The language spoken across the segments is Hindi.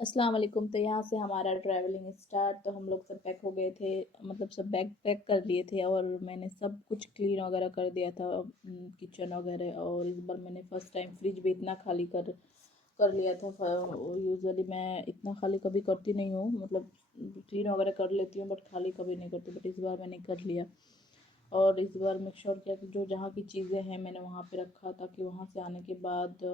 अस्सलाम वालेकुम। तो यहाँ से हमारा ट्रैवलिंग स्टार्ट। तो हम लोग सब पैक हो गए थे, मतलब सब बैग पैक कर लिए थे और मैंने सब कुछ क्लीन वगैरह कर दिया था, किचन वगैरह। और इस बार मैंने फ़र्स्ट टाइम फ्रिज भी इतना खाली कर कर लिया था। यूजुअली मैं इतना खाली कभी करती नहीं हूँ, मतलब क्लीन वगैरह कर लेती हूँ बट खाली कभी नहीं करती, बट इस बार मैंने कर लिया। और इस बार मेक श्योर किया कि जो जहाँ की चीज़ें हैं मैंने वहाँ पे रखा, ताकि वहाँ से आने के बाद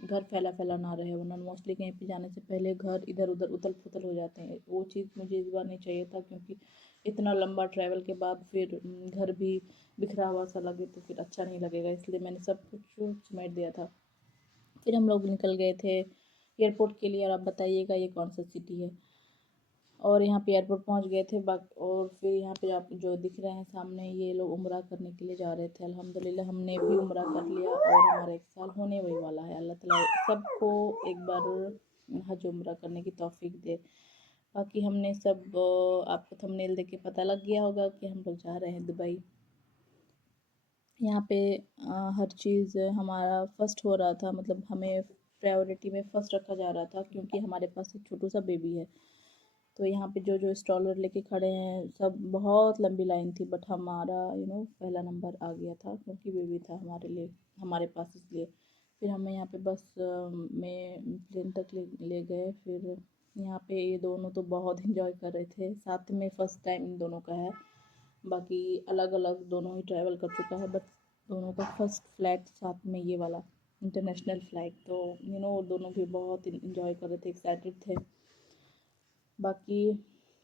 घर फैला फैला ना रहे, वरना मोस्टली कहीं पे जाने से पहले घर इधर उधर उथल पुथल हो जाते हैं। वो चीज़ मुझे इस बार नहीं चाहिए था, क्योंकि इतना लंबा ट्रैवल के बाद फिर घर भी बिखरा हुआ सा लगे तो फिर अच्छा नहीं लगेगा, इसलिए मैंने सब कुछ समेट दिया था। फिर हम लोग निकल गए थे एयरपोर्ट के लिए। और आप बताइएगा ये कौन सा सिटी है। और यहाँ पे एयरपोर्ट पहुँच गए थे और फिर यहाँ पे आप जो दिख रहे हैं सामने, ये लोग उम्रा करने के लिए जा रहे थे। अल्हम्दुलिल्लाह हमने भी उम्रा कर लिया और हमारा 1 साल होने वही वाला है। अल्लाह ताला सबको एक बार हज उम्रा करने की तौफीक दे। बाकी हमने सब आपको थंबनेल देख के पता लग गया होगा कि हम लोग जा रहे हैं दुबई। यहाँ पे हर चीज़ हमारा फर्स्ट हो रहा था, मतलब हमें प्रायोरिटी में फ़र्स्ट रखा जा रहा था, क्योंकि हमारे पास एक छोटू सा बेबी है। तो यहाँ पे जो जो स्टॉलर लेके खड़े हैं, सब बहुत लंबी लाइन थी, बट हमारा पहला नंबर आ गया था, क्योंकि बेबी था हमारे लिए, हमारे पास, इसलिए। फिर हमें यहाँ पे बस में प्लेन तक ले गए। फिर यहाँ पे ये दोनों तो बहुत इंजॉय कर रहे थे, साथ में फ़र्स्ट टाइम इन दोनों का है। बाकी अलग अलग दोनों ही ट्रैवल कर चुका है, बट दोनों का फर्स्ट फ्लाइट साथ में ये वाला इंटरनेशनल फ़्लाइट। तो दोनों भी बहुत इंजॉय कर रहे थे, एक्साइटेड थे। बाकी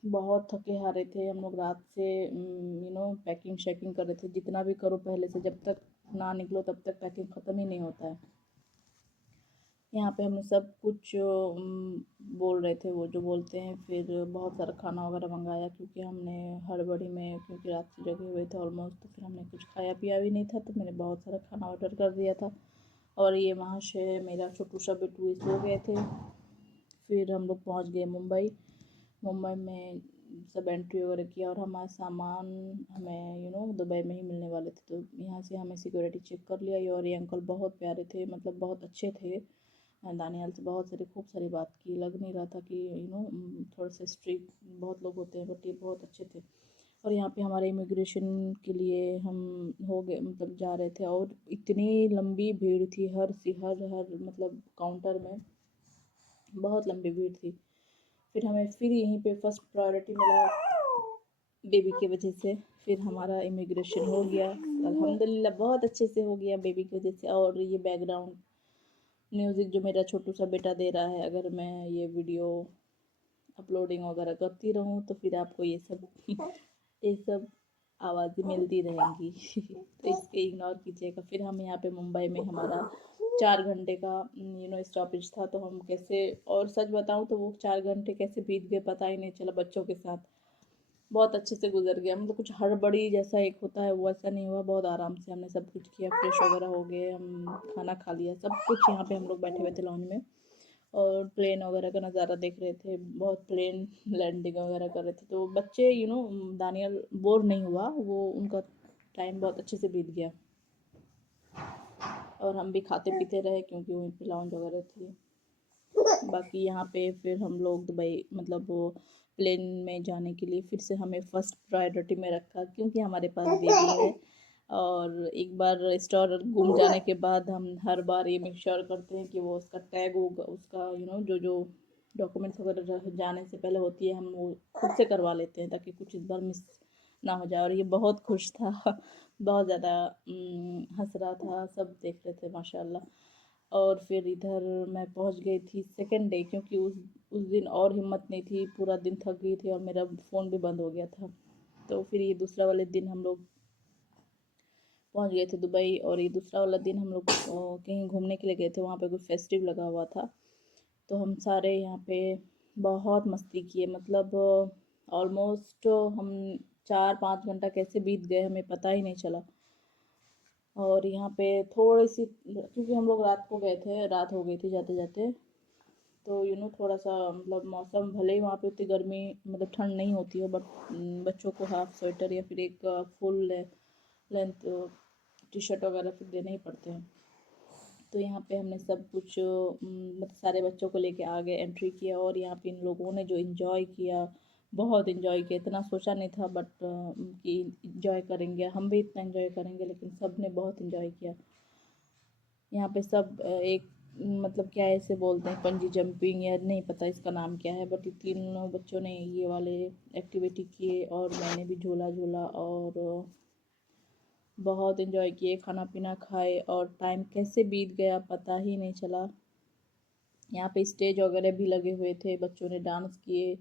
बहुत थके हारे थे हम लोग, रात से पैकिंग शैकिंग कर रहे थे। जितना भी करो पहले से, जब तक ना निकलो तब तक पैकिंग ख़त्म ही नहीं होता है। यहाँ पे हमने सब कुछ बोल रहे थे वो जो बोलते हैं। फिर बहुत सारा खाना वगैरह मंगाया, क्योंकि हमने हड़बड़ी में, क्योंकि रात से जगे हुए थे ऑलमोस्ट, तो फिर हमने कुछ खाया पिया भी नहीं था, तो मैंने बहुत सारा खाना ऑर्डर कर दिया था। और ये वहाँ से मेरा छोटू सा बिट्टू सो गए थे। फिर हम लोग पहुँच गए मुंबई। मुंबई में सब एंट्री वगैरह किया, और हमारा सामान हमें दुबई में ही मिलने वाले थे, तो यहाँ से हमें सिक्योरिटी चेक कर लिया। और ये अंकल बहुत प्यारे थे, मतलब बहुत अच्छे थे। दानियाल से बहुत सारी खूब सारी बात की, लग नहीं रहा था कि थोड़े से स्ट्रिक्ट बहुत लोग होते हैं, बट ये बहुत अच्छे थे। और यहाँ पे हमारे इमिग्रेशन के लिए हम हो गए, मतलब जा रहे थे, और इतनी लंबी भीड़ थी हर सी हर हर मतलब काउंटर में, बहुत लंबी भीड़ थी। फिर हमें फिर यहीं पे फर्स्ट प्रायोरिटी मिला बेबी की वजह से। फिर हमारा इमिग्रेशन हो गया अल्हम्दुलिल्लाह, बहुत अच्छे से हो गया बेबी की वजह से। और ये बैकग्राउंड म्यूज़िक जो मेरा छोटू सा बेटा दे रहा है, अगर मैं ये वीडियो अपलोडिंग वगैरह करती रहूँ तो फिर आपको ये सब ये सब आवाज़ें मिलती रहेंगी तो इसके इग्नोर कीजिएगा। फिर हम यहाँ पे मुंबई में, हमारा 4 घंटे का स्टॉपेज था, तो हम कैसे, और सच बताऊँ तो वो 4 घंटे कैसे बीत गए पता ही नहीं चला बच्चों के साथ। बहुत अच्छे से गुजर गया, मतलब कुछ हड़बड़ी जैसा एक होता है वैसा नहीं हुआ, बहुत आराम से हमने सब कुछ किया, फ्रेश वगैरह हो गए, हम खाना खा लिया, सब कुछ। यहाँ पे हम लोग बैठे हुए थे लॉन्ज में, और प्लेन वगैरह का नज़ारा देख रहे थे, बहुत प्लेन लैंडिंग वगैरह कर रहे थे। तो बच्चे दानियल बोर नहीं हुआ, वो उनका टाइम बहुत अच्छे से बीत गया। और हम भी खाते पीते रहे, क्योंकि वहीं पे लॉन्ज वगैरह थी। बाकी यहाँ पे फिर हम लोग दुबई, मतलब वो प्लेन में जाने के लिए फिर से हमें फ़र्स्ट प्रायोरिटी में रखा, क्योंकि हमारे पास बेबी है। और एक बार स्टोर गुम जाने के बाद हम हर बार ये मेक श्योर करते हैं कि वो उसका टैग होगा, उसका जो जो डॉक्यूमेंट्स वगैरह जाने से पहले होती है, हम वो खुद से करवा लेते हैं, ताकि कुछ इस बार मिस ना हो जाए। और ये बहुत खुश था बहुत ज़्यादा हंस रहा था, सब देख रहे थे माशाल्लाह। और फिर इधर मैं पहुंच गई थी सेकंड डे, क्योंकि उस दिन और हिम्मत नहीं थी, पूरा दिन थक गई थी और मेरा फ़ोन भी बंद हो गया था। तो फिर ये दूसरा वाले दिन हम लोग पहुंच गए थे दुबई। और ये दूसरा वाला दिन हम लोग कहीं घूमने के लिए गए थे, वहाँ पे कोई फेस्टिव लगा हुआ था, तो हम सारे यहाँ पे बहुत मस्ती किए, मतलब ऑलमोस्ट हम 4-5 घंटा कैसे बीत गए हमें पता ही नहीं चला। और यहाँ पे थोड़ी सी, क्योंकि हम लोग रात को गए थे, रात हो गई थी जाते जाते, तो थोड़ा सा, मतलब मौसम भले ही वहाँ पे उतनी गर्मी, मतलब ठंड नहीं होती है, बट बच्चों को हाफ स्वेटर या फिर एक फुल लेंथ टी शर्ट वगैरह फिर देने ही पड़ते हैं। तो यहाँ पे हमने सब कुछ मतलब सारे बच्चों को लेके आगे एंट्री किया और यहाँ पे इन लोगों ने जो इन्जॉय किया, बहुत इन्जॉय किया। इतना सोचा नहीं था बट कि इन्जॉय करेंगे, हम भी इतना इन्जॉय करेंगे, लेकिन सब ने बहुत इन्जॉय किया। यहाँ पे सब एक मतलब क्या ऐसे बोलते हैं पंजी जंपिंग, या नहीं पता इसका नाम क्या है, बट तीनों बच्चों ने ये वाले एक्टिविटी किए और मैंने भी झूला झूला और बहुत इन्जॉय किए, खाना पीना खाए और टाइम कैसे बीत गया पता ही नहीं चला। यहाँ पे स्टेज वगैरह भी लगे हुए थे, बच्चों ने डांस किए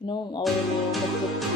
और बच्चों